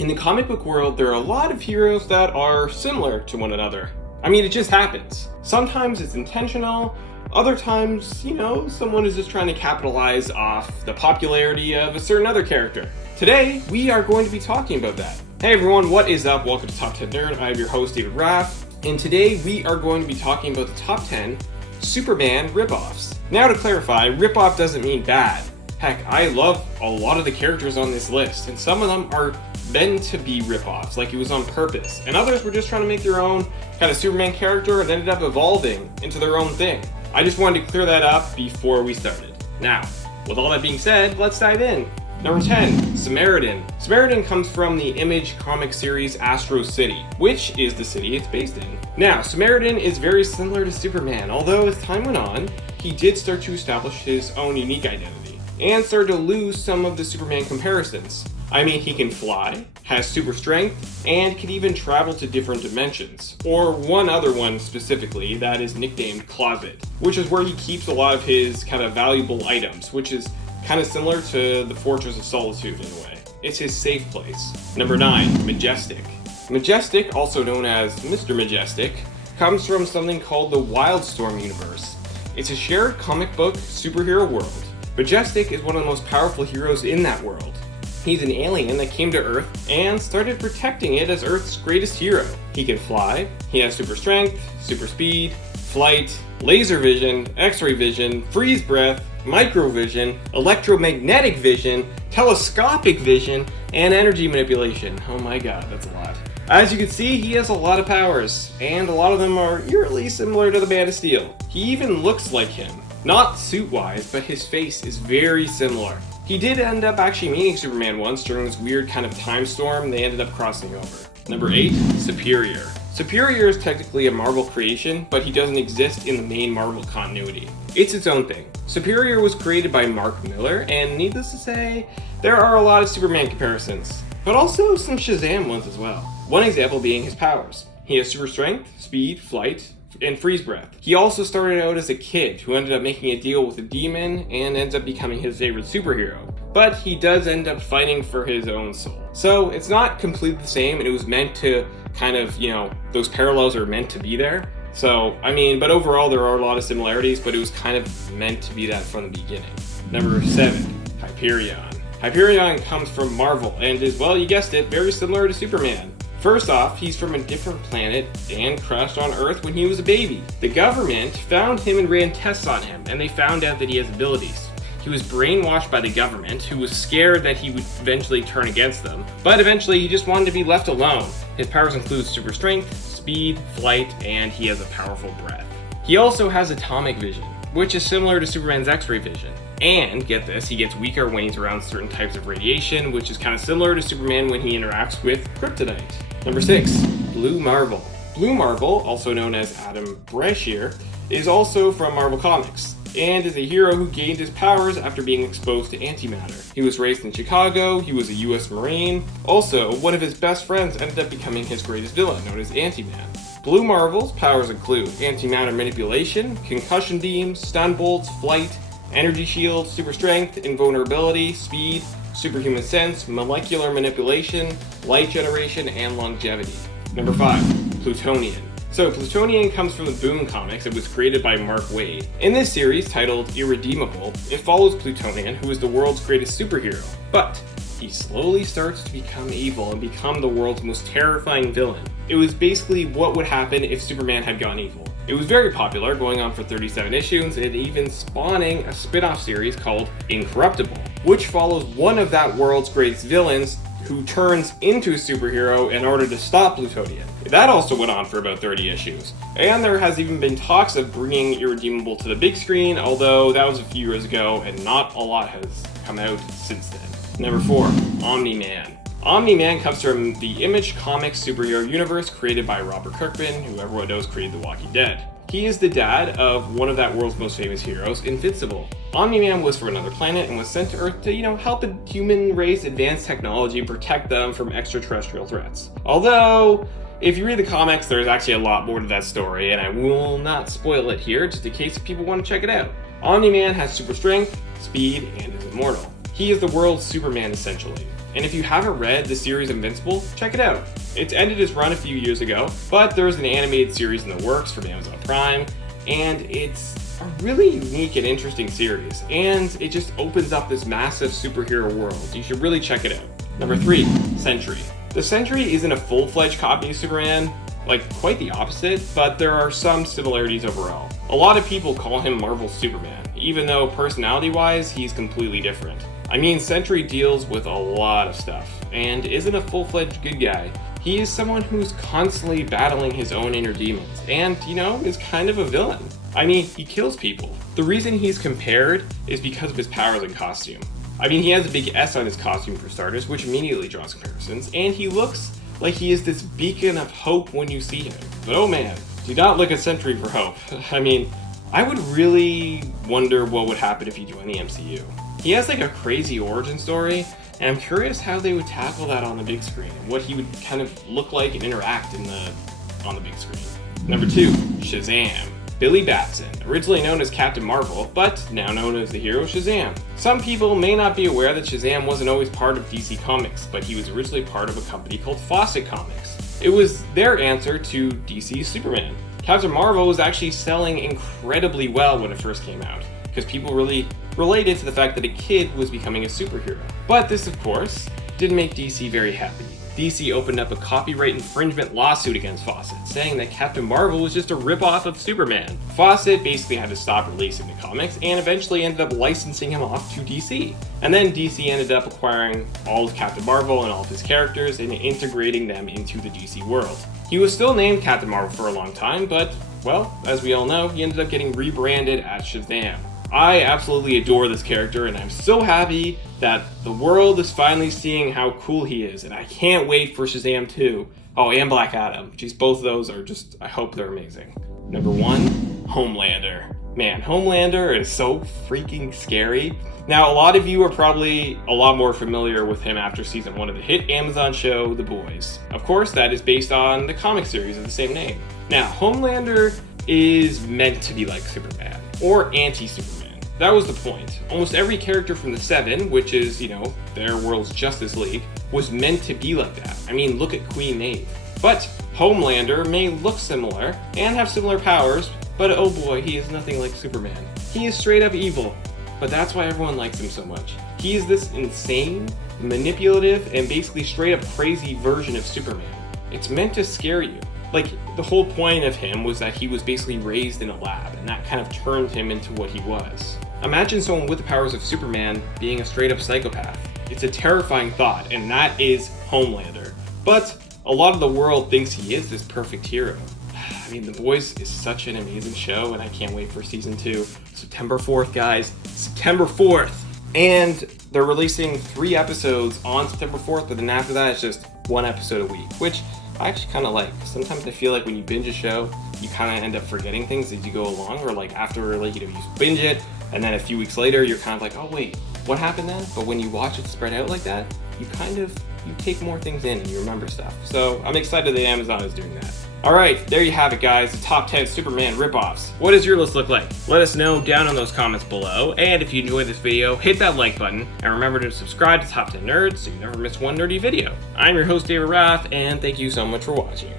In the comic book world, there are a lot of heroes that are similar to one another. I mean, it just happens. Sometimes it's intentional, other times, someone is just trying to capitalize off the popularity of a certain other character. Today, we are going to be talking about that. Hey everyone, what is up? Welcome to Top 10 Nerd. I'm your host, David Raff, and today we are going to be talking about the top 10 Superman ripoffs. Now to clarify, ripoff doesn't mean bad. Heck, I love a lot of the characters on this list, and some of them are meant to be ripoffs, like it was on purpose, and others were just trying to make their own kind of Superman character and ended up evolving into their own thing. I just wanted to clear that up before we started. Now, with all that being said, let's dive in. Number 10, Samaritan. Samaritan comes from the Image comic series Astro City, which is the city it's based in. Now, Samaritan is very similar to Superman, although as time went on, he did start to establish his own unique identity, and started to lose some of the Superman comparisons. I mean, he can fly, has super strength, and can even travel to different dimensions. Or one other one specifically that is nicknamed Closet, which is where he keeps a lot of his kind of valuable items, which is kind of similar to the Fortress of Solitude in a way. It's his safe place. Number 9, Majestic. Majestic, also known as Mr. Majestic, comes from something called the Wildstorm universe. It's a shared comic book superhero world. Majestic is one of the most powerful heroes in that world. He's an alien that came to Earth and started protecting it as Earth's greatest hero. He can fly, he has super strength, super speed, flight, laser vision, x-ray vision, freeze breath, microvision, electromagnetic vision, telescopic vision, and energy manipulation. Oh my god, that's a lot. As you can see, he has a lot of powers, and a lot of them are eerily similar to the Man of Steel. He even looks like him. Not suit-wise, but his face is very similar. He did end up actually meeting Superman once during this weird kind of time storm. They ended up crossing over. Number 8, Superior. Superior is technically a Marvel creation, but he doesn't exist in the main Marvel continuity. It's its own thing. Superior was created by Mark Miller, and needless to say, there are a lot of Superman comparisons, but also some Shazam ones as well. One example being his powers. He has super strength, speed, flight, and freeze breath. He also started out as a kid who ended up making a deal with a demon and ends up becoming his favorite superhero. But he does end up fighting for his own soul. So it's not completely the same, and it was meant to kind of, those parallels are meant to be there. So, but overall there are a lot of similarities, but it was kind of meant to be that from the beginning. Number 7, Hyperion. Hyperion comes from Marvel and is, well, you guessed it, very similar to Superman. First off, he's from a different planet and crashed on Earth when he was a baby. The government found him and ran tests on him, and they found out that he has abilities. He was brainwashed by the government, who was scared that he would eventually turn against them, but eventually he just wanted to be left alone. His powers include super strength, speed, flight, and he has a powerful breath. He also has atomic vision, which is similar to Superman's X-ray vision. And, get this, he gets weaker when he's around certain types of radiation, which is kind of similar to Superman when he interacts with kryptonite. Number 6, Blue Marvel. Blue Marvel, also known as Adam Brashear, is also from Marvel Comics, and is a hero who gained his powers after being exposed to antimatter. He was raised in Chicago, he was a US Marine. Also, one of his best friends ended up becoming his greatest villain, known as Anti-Man. Blue Marvel's powers include antimatter manipulation, concussion beams, stun bolts, flight, energy shield, super strength, invulnerability, speed, superhuman sense, molecular manipulation, light generation, and longevity. Number 5, Plutonium. So Plutonium comes from the Boom comics. It was created by Mark Waid. In this series, titled Irredeemable, it follows Plutonium, who is the world's greatest superhero. But he slowly starts to become evil and become the world's most terrifying villain. It was basically what would happen if Superman had gone evil. It was very popular, going on for 37 issues, and even spawning a spin-off series called Incorruptible, which follows one of that world's greatest villains who turns into a superhero in order to stop Plutonium. That also went on for about 30 issues. And there has even been talks of bringing Irredeemable to the big screen, although that was a few years ago and not a lot has come out since then. Number 4, Omni Man. Omni Man comes from the Image Comics superhero universe created by Robert Kirkman, who everyone knows created The Walking Dead. He is the dad of one of that world's most famous heroes, Invincible. Omni Man was from another planet and was sent to Earth to, help the human race advance technology and protect them from extraterrestrial threats. Although, if you read the comics, there's actually a lot more to that story, and I will not spoil it here, just in case people want to check it out. Omni Man has super strength, speed, and is immortal. He is the world's Superman, essentially. And if you haven't read the series Invincible, check it out. It's ended its run a few years ago, but there's an animated series in the works from Amazon Prime, and it's a really unique and interesting series, and it just opens up this massive superhero world. You should really check it out. Number 3, Sentry. The Sentry isn't a full-fledged copy of Superman, like quite the opposite, but there are some similarities overall. A lot of people call him Marvel's Superman, even though personality-wise, he's completely different. I mean, Sentry deals with a lot of stuff, and isn't a full-fledged good guy. He is someone who's constantly battling his own inner demons, and, is kind of a villain. I mean, he kills people. The reason he's compared is because of his powers and costume. I mean, he has a big S on his costume for starters, which immediately draws comparisons, and he looks like he is this beacon of hope when you see him. But oh man, do not look at Sentry for hope. I mean, I would really wonder what would happen if he joined the MCU. He has like a crazy origin story, and I'm curious how they would tackle that on the big screen, and what he would kind of look like and interact on the big screen. Number 2, Shazam. Billy Batson, originally known as Captain Marvel, but now known as the hero Shazam. Some people may not be aware that Shazam wasn't always part of DC Comics, but he was originally part of a company called Fawcett Comics. It was their answer to DC's Superman. Captain Marvel was actually selling incredibly well when it first came out, because people really related to the fact that a kid was becoming a superhero. But this, of course, didn't make DC very happy. DC opened up a copyright infringement lawsuit against Fawcett, saying that Captain Marvel was just a ripoff of Superman. Fawcett basically had to stop releasing the comics and eventually ended up licensing him off to DC. And then DC ended up acquiring all of Captain Marvel and all of his characters and integrating them into the DC world. He was still named Captain Marvel for a long time, but, well, as we all know, he ended up getting rebranded as Shazam. I absolutely adore this character, and I'm so happy that the world is finally seeing how cool he is, and I can't wait for Shazam 2. Oh, and Black Adam. Jeez, both of those are just, I hope they're amazing. Number 1, Homelander. Man, Homelander is so freaking scary. Now, a lot of you are probably a lot more familiar with him after season 1 of the hit Amazon show, The Boys. Of course, that is based on the comic series of the same name. Now, Homelander is meant to be like Superman, or anti-Superman. That was the point. Almost every character from the Seven, which is, their world's Justice League, was meant to be like that. I mean, look at Queen Maeve. But Homelander may look similar and have similar powers, but oh boy, he is nothing like Superman. He is straight up evil, but that's why everyone likes him so much. He is this insane, manipulative, and basically straight up crazy version of Superman. It's meant to scare you. Like, the whole point of him was that he was basically raised in a lab, and that kind of turned him into what he was. Imagine someone with the powers of Superman being a straight up psychopath. It's a terrifying thought, and that is Homelander. But a lot of the world thinks he is this perfect hero. I mean, The Boys is such an amazing show, and I can't wait for season 2. September 4th, guys. September 4th! And they're releasing 3 episodes on September 4th, but then after that, it's just 1 episode a week, which I actually kind of like. Sometimes I feel like when you binge a show, you kind of end up forgetting things as you go along, or like after, you binge it, and then a few weeks later, you're kind of like, oh wait, what happened then? But when you watch it spread out like that, you take more things in and you remember stuff. So I'm excited that Amazon is doing that. All right, there you have it, guys. The top 10 Superman ripoffs. What does your list look like? Let us know down in those comments below. And if you enjoyed this video, hit that like button and remember to subscribe to Top 10 Nerds so you never miss one nerdy video. I'm your host, David Rath, and thank you so much for watching.